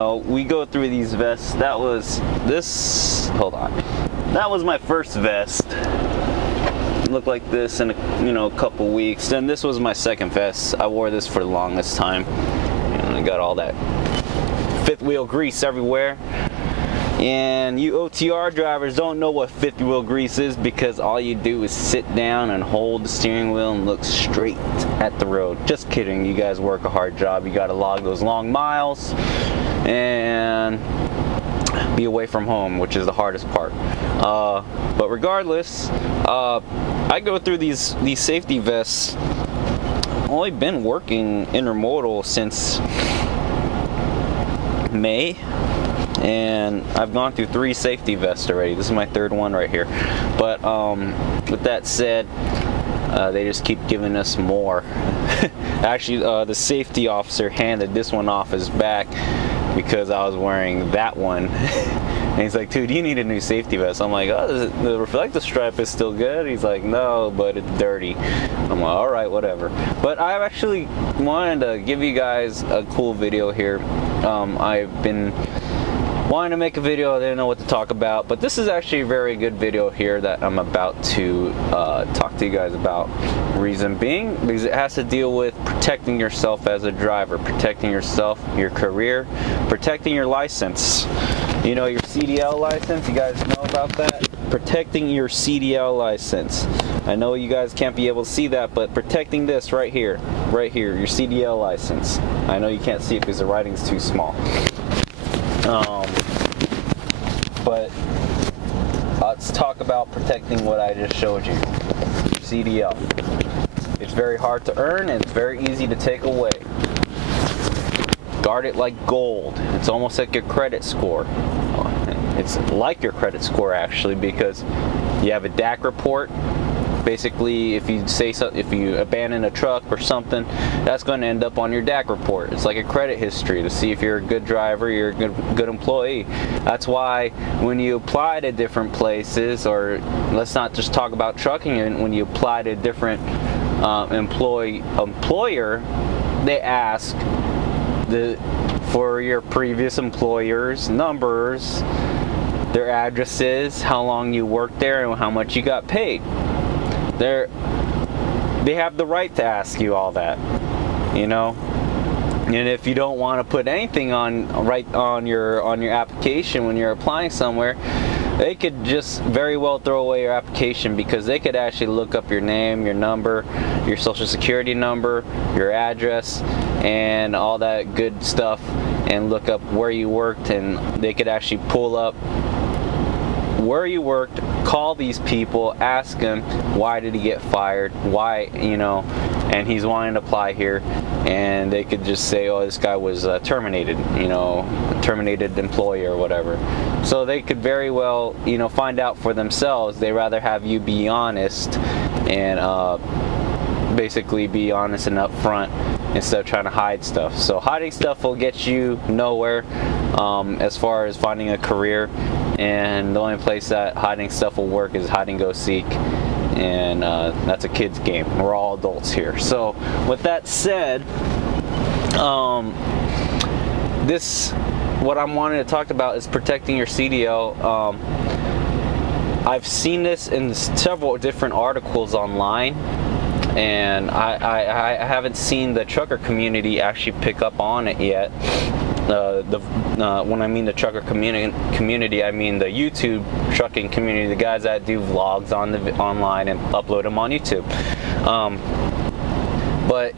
We go through these vests. That was my first vest. It looked like this in a couple weeks. Then this was my second vest. I wore this for the longest time. And I got all that fifth wheel grease everywhere. And you OTR drivers don't know what fifth wheel grease is, because all you do is sit down and hold the steering wheel and look straight at the road. Just kidding, you guys work a hard job. You gotta log those long miles and be away from home, which is the hardest part. But regardless, I go through these safety vests. I've only been working intermodal since May, and I've gone through 3 safety vests already. This is my 3rd one right here. But with that said, they just keep giving us more. Actually, the safety officer handed this one off his back because I was wearing that one. And he's like, dude, you need a new safety vest. I'm like, oh, the reflective stripe is still good. He's like, no, but it's dirty. I'm like, all right, whatever. But I actually wanted to give you guys a cool video here. I've been wanting to make a video. I didn't know what to talk about, but this is actually a very good video here that I'm about to talk to you guys about. Reason being, because it has to deal with protecting yourself as a driver, protecting yourself, your career, protecting your license. You know, your CDL license, you guys know about that? Protecting your CDL license. I know you guys can't be able to see that, but protecting this right here, your CDL license. I know you can't see it because the writing's too small. But let's talk about protecting what I just showed you, CDL. It's very hard to earn and it's very easy to take away. Guard it like gold. It's almost like your credit score. It's like your credit score actually, because you have a DAC report. Basically, if you abandon a truck or something, that's going to end up on your DAC report. It's like a credit history to see if you're a good driver, you're a good employee. That's why when you apply to different places, or let's not just talk about trucking, when you apply to different employer, they ask for your previous employer's numbers, their addresses, how long you worked there, and how much you got paid. They have the right to ask you all that, you know. And if you don't want to put anything on your application when you're applying somewhere, they could just very well throw away your application, because they could actually look up your name, your number, your social security number, your address, and all that good stuff, and look up where you worked, and they could actually pull up where you worked, call these people, ask them why did he get fired, why, you know, and he's wanting to apply here, and they could just say, oh, this guy was terminated, you know, terminated employee or whatever. So they could very well, you know, find out for themselves. They rather have you be honest and basically be honest and upfront instead of trying to hide stuff. So hiding stuff will get you nowhere as far as finding a career, and the only place that hiding stuff will work is hide and go seek, and that's a kid's game. We're all adults here. So with that said, what I'm wanting to talk about is protecting your CDL. I've seen this in several different articles online, and I haven't seen the trucker community actually pick up on it yet. When I mean the trucker community, I mean the YouTube trucking community, the guys that do vlogs online and upload them on YouTube. But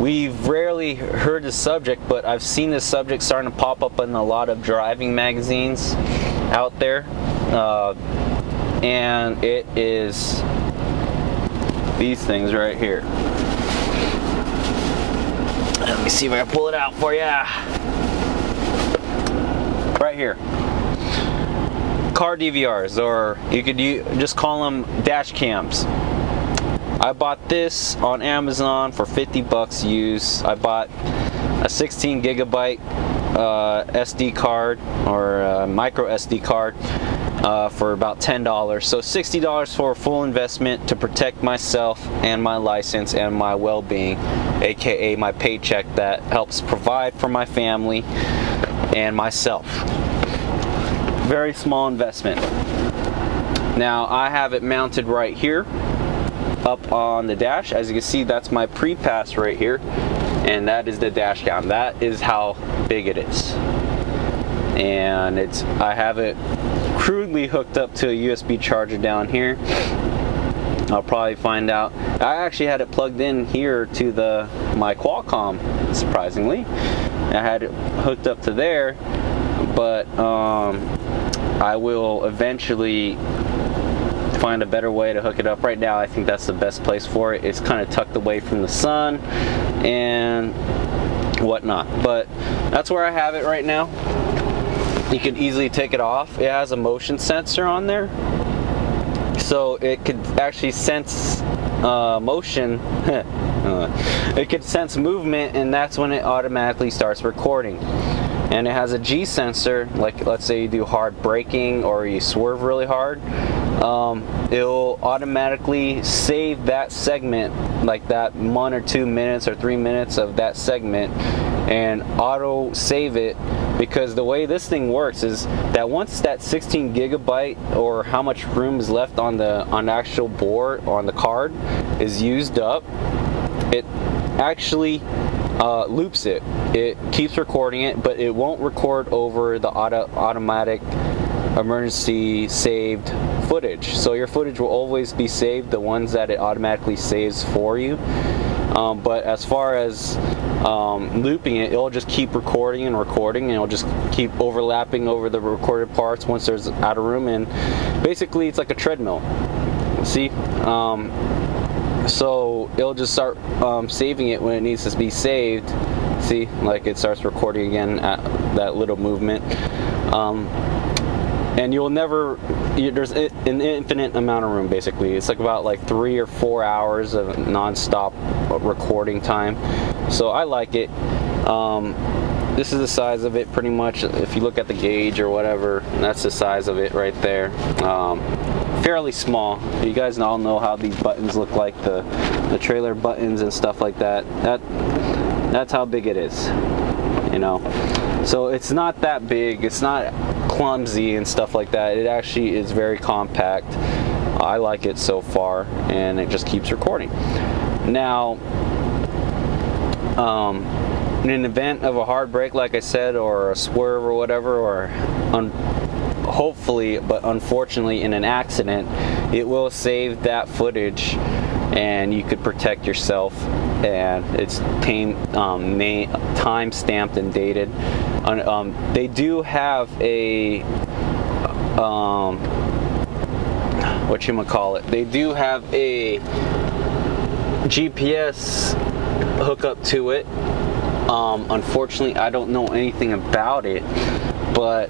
we've rarely heard the subject, but I've seen this subject starting to pop up in a lot of driving magazines out there, and it is these things right here. Let me see if I can pull it out for you. Right here. Car DVRs, or you could just call them dash cams. I bought this on Amazon for 50 bucks used. I bought a 16 gigabyte SD card, or micro SD card, for about $10. So $60 for a full investment to protect myself and my license and my well-being, aka my paycheck that helps provide for my family. and myself. Very small investment. Now I have it mounted right here up on the dash. As you can see, that's my pre-pass right here, and that is the dash cam. That is how big it is. And I have it crudely hooked up to a USB charger down here. I'll probably find out. I actually had it plugged in here to my Qualcomm, surprisingly. I had it hooked up to there, but I will eventually find a better way to hook it up. Right now I think that's the best place for it. It's kind of tucked away from the sun and whatnot, but that's where I have it right now. You can easily take it off. It has a motion sensor on there, so it could actually sense motion. It could sense movement, and that's when it automatically starts recording. And it has a G sensor, like let's say you do hard braking or you swerve really hard, it'll automatically save that segment, like that 1 or 2 minutes or 3 minutes of that segment, and auto save it. Because the way this thing works is that once that 16 gigabyte or how much room is left on the actual board, on the card, is used up, it actually loops it. It keeps recording it, but it won't record over the automatic emergency saved footage. So your footage will always be saved, the ones that it automatically saves for you. But as far as looping it, it'll just keep recording and recording, and it'll just keep overlapping over the recorded parts once there's out of room. And basically it's like a treadmill. See? So it'll just start saving it when it needs to be saved. See, like it starts recording again at that little movement. And you'll never, there's an infinite amount of room basically. It's like about like 3 or 4 hours of non-stop recording time. So I like it. This is the size of it pretty much. If you look at the gauge or whatever, that's the size of it right there. Fairly small. You guys all know how these buttons look like, the trailer buttons and stuff like that. That's how big it is, you know. So it's not that big, it's not clumsy and stuff like that. It actually is very compact. I like it so far, and it just keeps recording. Now, in an event of a hard break, like I said, or a swerve or whatever, or hopefully, but unfortunately in an accident, it will save that footage and you could protect yourself, and it's time stamped and dated. They do have a they do have a GPS hookup to it. Unfortunately, I don't know anything about it, but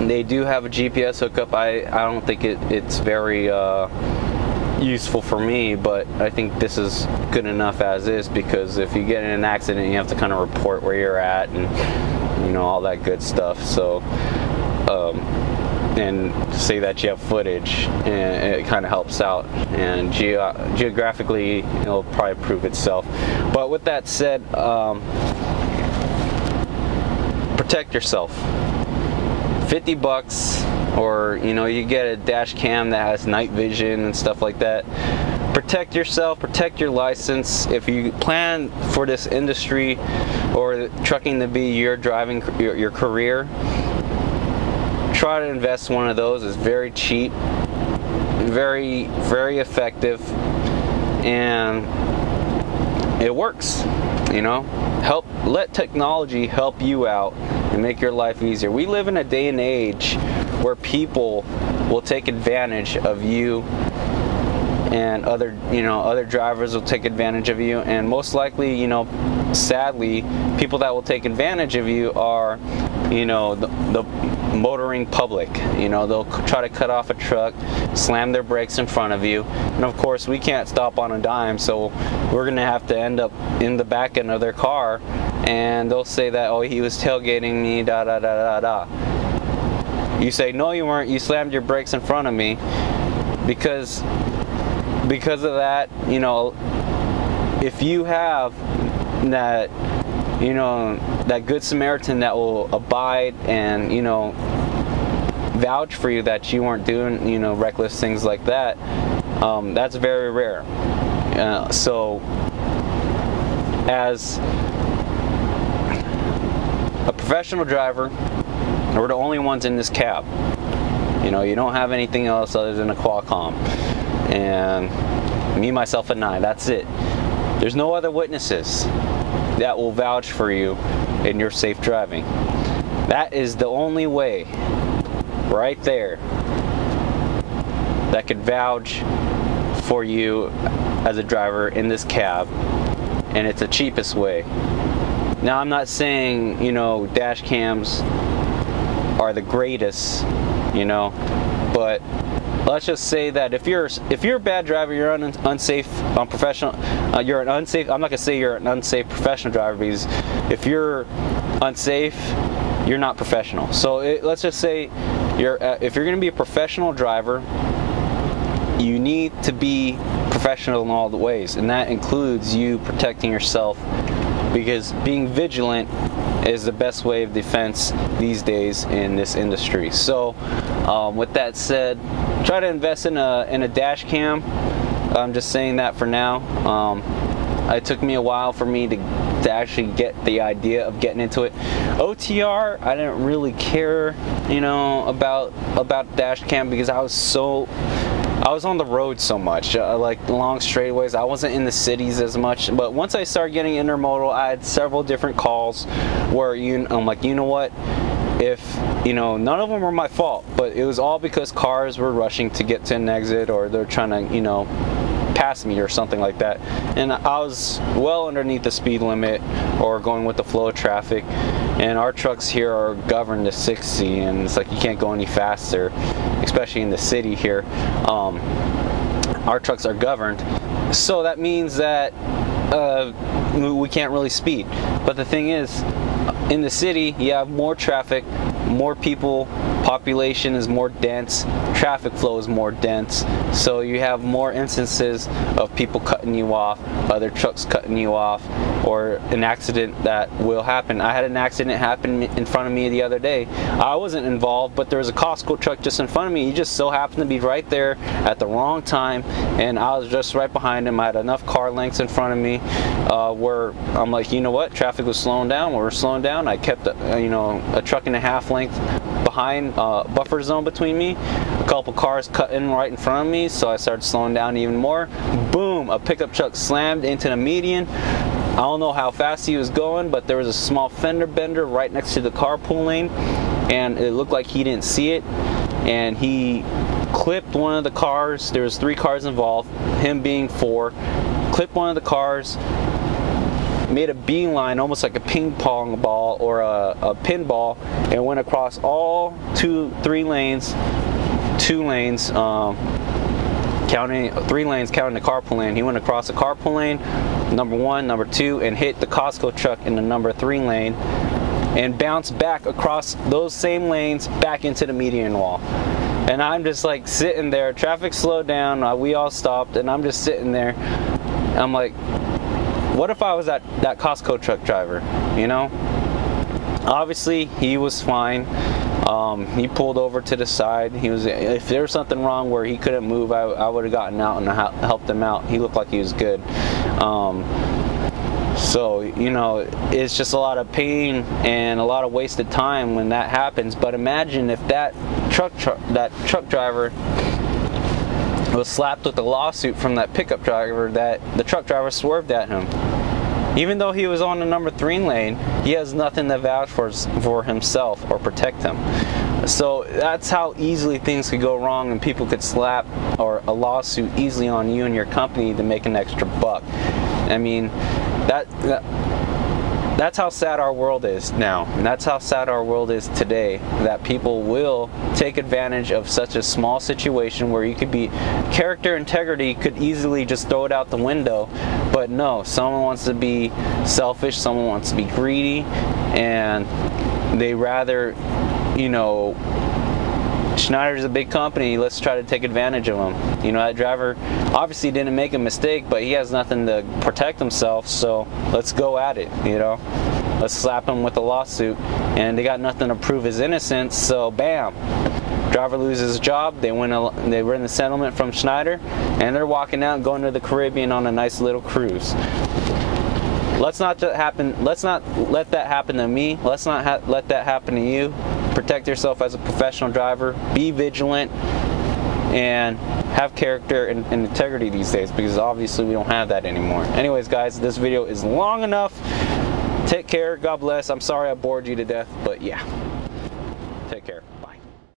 they do have a GPS hookup. I don't think it's very useful for me, but I think this is good enough as is, because if you get in an accident, you have to kind of report where you're at and, you know, all that good stuff. So and say that you have footage, and it kind of helps out, and geographically it'll probably prove itself. But with that said, protect yourself. 50 bucks, or you know, you get a dash cam that has night vision and stuff like that. Protect yourself, protect your license. If you plan for this industry or trucking to be your career, try to invest in one of those. It's very cheap, very effective, and it works. You know, let technology help you out and make your life easier. We live in a day and age where people will take advantage of you, and other drivers will take advantage of you, and most likely, you know, sadly, people that will take advantage of you are, you know, the motoring public. You know, they'll try to cut off a truck, slam their brakes in front of you, and of course we can't stop on a dime, so we're gonna have to end up in the back end of their car, and they'll say that, oh, he was tailgating me, da da da da da. You say, no, you weren't, you slammed your brakes in front of me. Because of that, you know, if you have that you know, that good Samaritan that will abide and, you know, vouch for you that you weren't doing, you know, reckless things like that, that's very rare. So as a professional driver, we're the only ones in this cab. You know, you don't have anything else other than a Qualcomm and me, myself, and I. That's it. There's no other witnesses that will vouch for you in your safe driving. That is the only way right there that could vouch for you as a driver in this cab, and it's the cheapest way. Now, I'm not saying, you know, dash cams are the greatest, you know, but let's just say that if you're a bad driver, you're unsafe, unprofessional. You're an unsafe. I'm not gonna say you're an unsafe professional driver, because if you're unsafe, you're not professional. So let's just say if you're gonna be a professional driver, you need to be professional in all the ways, and that includes you protecting yourself, because being vigilant is the best way of defense these days in this industry. So with that said, try to invest in a dash cam. I'm just saying that for now. It took me a while for me to actually get the idea of getting into it. OTR, I didn't really care, you know, about dash cam, because I was on the road so much, like long straightaways. I wasn't in the cities as much. But once I started getting intermodal, I had several different calls where I'm like, you know what? If, you know, none of them were my fault, but it was all because cars were rushing to get to an exit, or they're trying to, you know, pass me or something like that, and I was well underneath the speed limit or going with the flow of traffic, and our trucks here are governed to 60, and it's like you can't go any faster, especially in the city here. Our trucks are governed, so that means that we can't really speed. But the thing is, in the city, you have more traffic, more people, population is more dense, traffic flow is more dense, so you have more instances of people cutting you off, other trucks cutting you off, or an accident that will happen. I had an accident happen in front of me the other day. I wasn't involved, but there was a Costco truck just in front of me. He just so happened to be right there at the wrong time, and I was just right behind him. I had enough car lengths in front of me where I'm like, you know what, traffic was slowing down. We were slowing down. I kept, you know, a truck and a half length behind, buffer zone between me. A couple cars cut in right in front of me, so I started slowing down even more. Boom, a pickup truck slammed into the median. I don't know how fast he was going, but there was a small fender bender right next to the carpool lane, and it looked like he didn't see it, and he clipped one of the cars. There was 3 cars involved, him being 4, clipped one of the cars, made a beeline, almost like a ping pong ball or a pinball, and went across all 3 lanes, 2 lanes, counting 3 lanes, counting the carpool lane. He went across the carpool lane, number 1, number 2, and hit the Costco truck in the number 3 lane, and bounced back across those same lanes back into the median wall. And I'm just like sitting there, traffic slowed down, we all stopped, and I'm just sitting there. I'm like, what if I was that Costco truck driver, you know? Obviously, he was fine. He pulled over to the side. If there was something wrong where he couldn't move, I would have gotten out and helped him out. He looked like he was good. So, you know, it's just a lot of pain and a lot of wasted time when that happens. But imagine if that truck driver was slapped with a lawsuit from that pickup driver that the truck driver swerved at him. Even though he was on the number 3 lane, he has nothing to vouch for himself or protect him. So that's how easily things could go wrong, and people could slap or a lawsuit easily on you and your company to make an extra buck. I mean, that's how sad our world is now, and that's how sad our world is today, that people will take advantage of such a small situation where you could be, character integrity could easily just throw it out the window, but no, someone wants to be selfish, someone wants to be greedy, and they rather, you know, Schneider's a big company, let's try to take advantage of him. You know, that driver obviously didn't make a mistake, but he has nothing to protect himself, so let's go at it, you know. let's slap him with a lawsuit, and they got nothing to prove his innocence, so bam, driver loses his job. They win the settlement from Schneider, and they're walking out and going to the Caribbean on a nice little cruise. Let's not let that happen to me. Let's not let that happen to you. Protect yourself as a professional driver. Be vigilant and have character and integrity these days, because obviously we don't have that anymore. Anyways, guys, this video is long enough. Take care. God bless. I'm sorry I bored you to death, but yeah.